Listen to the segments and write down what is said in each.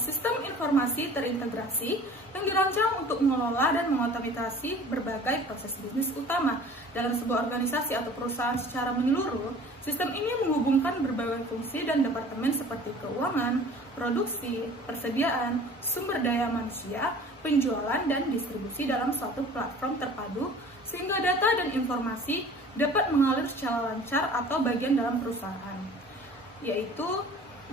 sistem informasi terintegrasi yang dirancang untuk mengelola dan mengotomatisasi berbagai proses bisnis utama dalam sebuah organisasi atau perusahaan secara menyeluruh. Sistem ini menghubungkan berbagai fungsi dan departemen seperti keuangan, produksi, persediaan, sumber daya manusia, penjualan, dan distribusi dalam suatu platform terpadu sehingga data dan informasi dapat mengalir secara lancar atau bagian dalam perusahaan, yaitu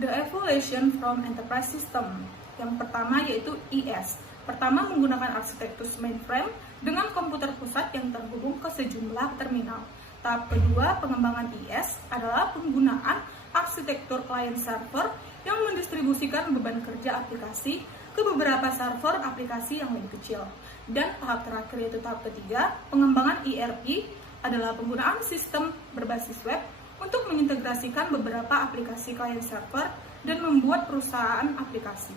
the evolution from enterprise system. Yang pertama yaitu ES. Pertama menggunakan arsitektur mainframe dengan komputer pusat yang terhubung ke sejumlah terminal. Tahap kedua pengembangan ES adalah penggunaan arsitektur client server yang mendistribusikan beban kerja aplikasi ke beberapa server aplikasi yang lebih kecil. Dan tahap terakhir yaitu tahap ketiga, pengembangan ERP adalah penggunaan sistem berbasis web untuk mengintegrasikan beberapa aplikasi client server dan membuat perusahaan aplikasi.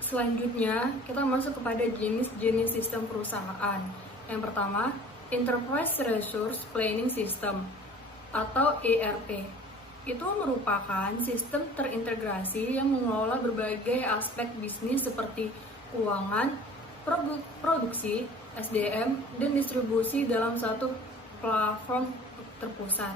Selanjutnya, kita masuk kepada jenis-jenis sistem perusahaan. Yang pertama, Enterprise Resource Planning System atau ERP. Itu merupakan sistem terintegrasi yang mengelola berbagai aspek bisnis seperti keuangan, produksi, SDM, dan distribusi dalam satu platform terpusat.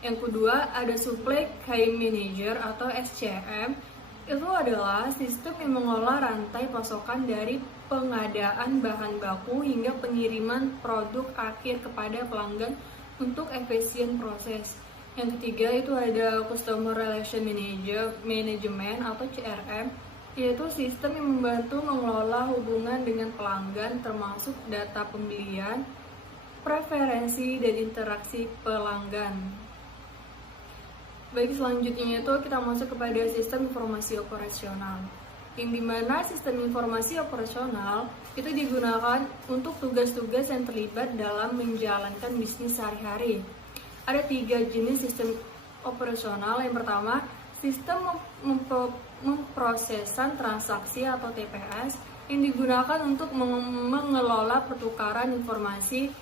Yang kedua, ada Supply Chain Manager atau SCM. Itu adalah sistem yang mengelola rantai pasokan dari pengadaan bahan baku hingga pengiriman produk akhir kepada pelanggan untuk efisien proses. Yang ketiga itu ada Customer Relation Management atau CRM, yaitu sistem yang membantu mengelola hubungan dengan pelanggan termasuk data pembelian, preferensi, dan interaksi pelanggan. Baik, selanjutnya itu kita masuk kepada sistem informasi operasional, yang dimana sistem informasi operasional itu digunakan untuk tugas-tugas yang terlibat dalam menjalankan bisnis sehari-hari. Ada 3 jenis sistem operasional. Yang pertama, sistem memprosesan transaksi atau TPS yang digunakan untuk mengelola pertukaran informasi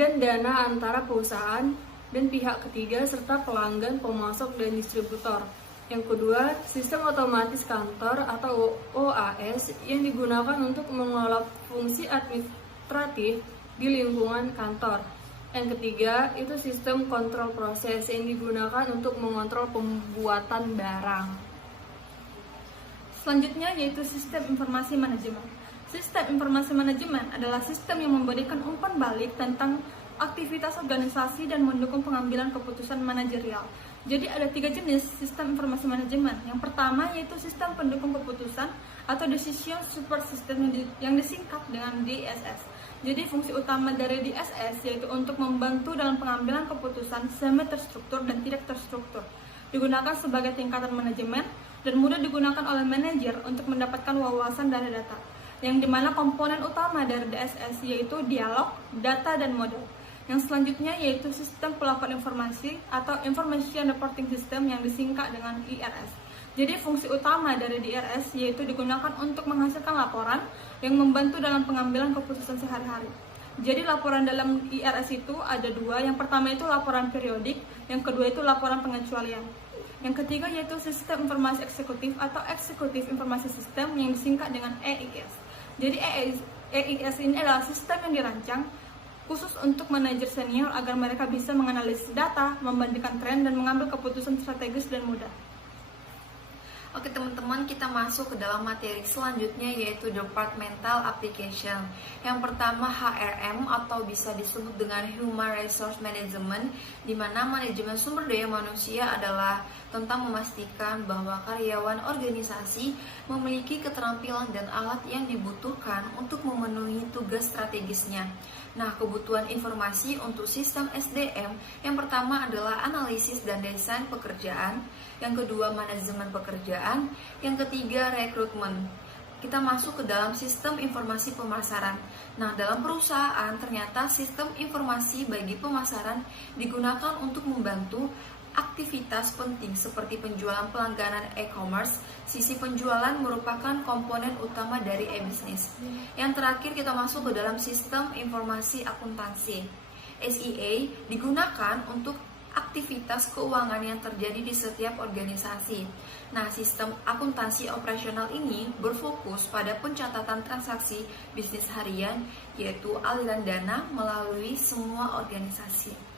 dan dana antara perusahaan dan pihak ketiga serta pelanggan, pemasok, dan distributor. Yang kedua, sistem otomatis kantor atau OAS yang digunakan untuk mengelola fungsi administratif di lingkungan kantor. Yang ketiga, itu sistem kontrol proses yang digunakan untuk mengontrol pembuatan barang. Selanjutnya yaitu sistem informasi manajemen. Sistem informasi manajemen adalah sistem yang memberikan umpan balik tentang aktivitas organisasi dan mendukung pengambilan keputusan manajerial. Jadi ada 3 jenis sistem informasi manajemen. Yang pertama yaitu sistem pendukung keputusan atau Decision Support System yang disingkat dengan DSS. Jadi fungsi utama dari DSS yaitu untuk membantu dalam pengambilan keputusan semi terstruktur dan tidak terstruktur. Digunakan sebagai tingkatan manajemen dan mudah digunakan oleh manajer untuk mendapatkan wawasan dari data. Yang dimana komponen utama dari DSS yaitu dialog, data, dan model. Yang selanjutnya yaitu sistem pelapor informasi atau Information Reporting System yang disingkat dengan IRS. Jadi fungsi utama dari DRS yaitu digunakan untuk menghasilkan laporan yang membantu dalam pengambilan keputusan sehari-hari. Jadi laporan dalam IRS itu ada 2. Yang pertama itu laporan periodik, yang kedua itu laporan pengecualian. Yang ketiga yaitu sistem informasi eksekutif atau Executive Informasi System yang disingkat dengan EIS. Jadi EIS ini adalah sistem yang dirancang khusus untuk manajer senior agar mereka bisa menganalisis data, membandingkan tren, dan mengambil keputusan strategis dan mudah. Oke teman-teman, kita masuk ke dalam materi selanjutnya yaitu Departmental Application. Yang pertama HRM atau bisa disebut dengan Human Resource Management, di mana manajemen sumber daya manusia adalah tentang memastikan bahwa karyawan organisasi memiliki keterampilan dan alat yang dibutuhkan untuk memenuhi tugas strategisnya. Nah, kebutuhan informasi untuk sistem SDM yang pertama adalah analisis dan desain pekerjaan, yang kedua manajemen pekerjaan, yang ketiga rekrutmen. Kita masuk ke dalam sistem informasi pemasaran. Nah, dalam perusahaan ternyata sistem informasi bagi pemasaran digunakan untuk membantu aktivitas penting seperti penjualan pelangganan e-commerce. Sisi penjualan merupakan komponen utama dari e-business. Yang terakhir kita masuk ke dalam sistem informasi akuntansi. SEA digunakan untuk aktivitas keuangan yang terjadi di setiap organisasi. Nah, sistem akuntansi operasional ini berfokus pada pencatatan transaksi bisnis harian, yaitu aliran dana melalui semua organisasi.